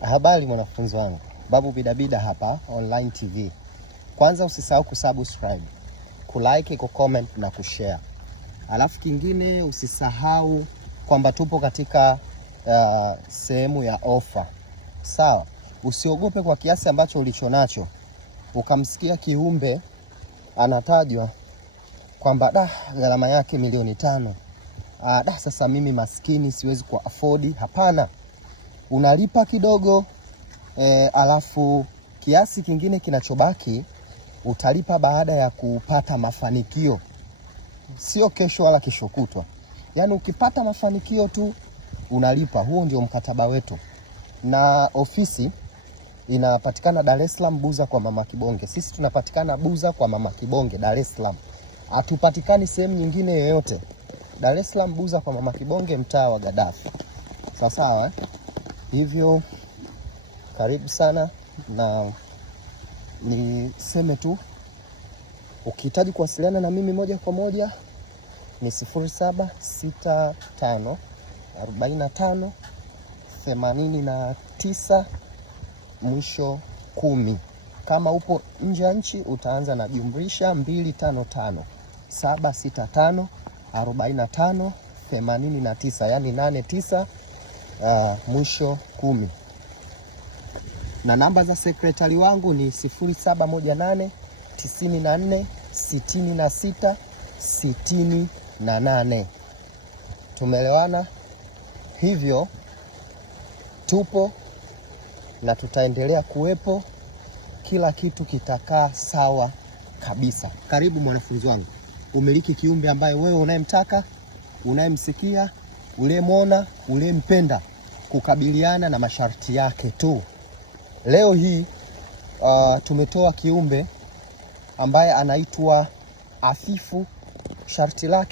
Habari mwanafunzi wangu, Babu Bidabida hapa online TV. Kwanza usisahau kusubscribe, kulike, kucomment na kushare. Alafu kingine usisahau kwamba tupo katika sehemu ya offer. Sawa? Usiogope kwa kiasi ambacho ulichonacho. Ukamsikia kiumbe anatajwa kwamba gharama yake milioni 5. Sasa mimi maskini siwezi ku afford. Hapana. Unalipa kidogo alafu kiasi kingine kinachobaki utalipa baada ya kupata mafanikio, sio kesho wala kesho kutwa. Yaani ukipata mafanikio tu unalipa. Huo ndio mkataba wetu. Na ofisi inapatikana Dar es Salaam, Buza kwa Mama Kibonge. Sisi tunapatikana Buza kwa Mama Kibonge, Dar es Salaam. Hatupatikani sehemu nyingine yoyote. Dar es Salaam, Buza kwa Mama Kibonge, mtaa wa Gaddafi. Sawa. Hivyo karibu sana, na niseme tu ukihitaji kuwasiliana na mimi moja kwa moja ni 0765 45 89 mwisho 10. Kama upo nje ya nchi utaanza na jumlisha 255 765 45 89, yani 89 mwisho 10. Na namba za sekretari wangu ni 0718 94 66 68. Tumeelewana? Hivyo tupo na tutaendelea kuwepo, kila kitu kitakaa sawa kabisa. Karibu mwanafunzi wangu, umiliki kiumbe ambaye wewe unayemtaka, unayemsikia, uliyemwona, uliyempenda, kukabiliana na masharti yake tu. Leo hii tumetoa kiumbe ambaye anaitwa Afifu. Sharti lake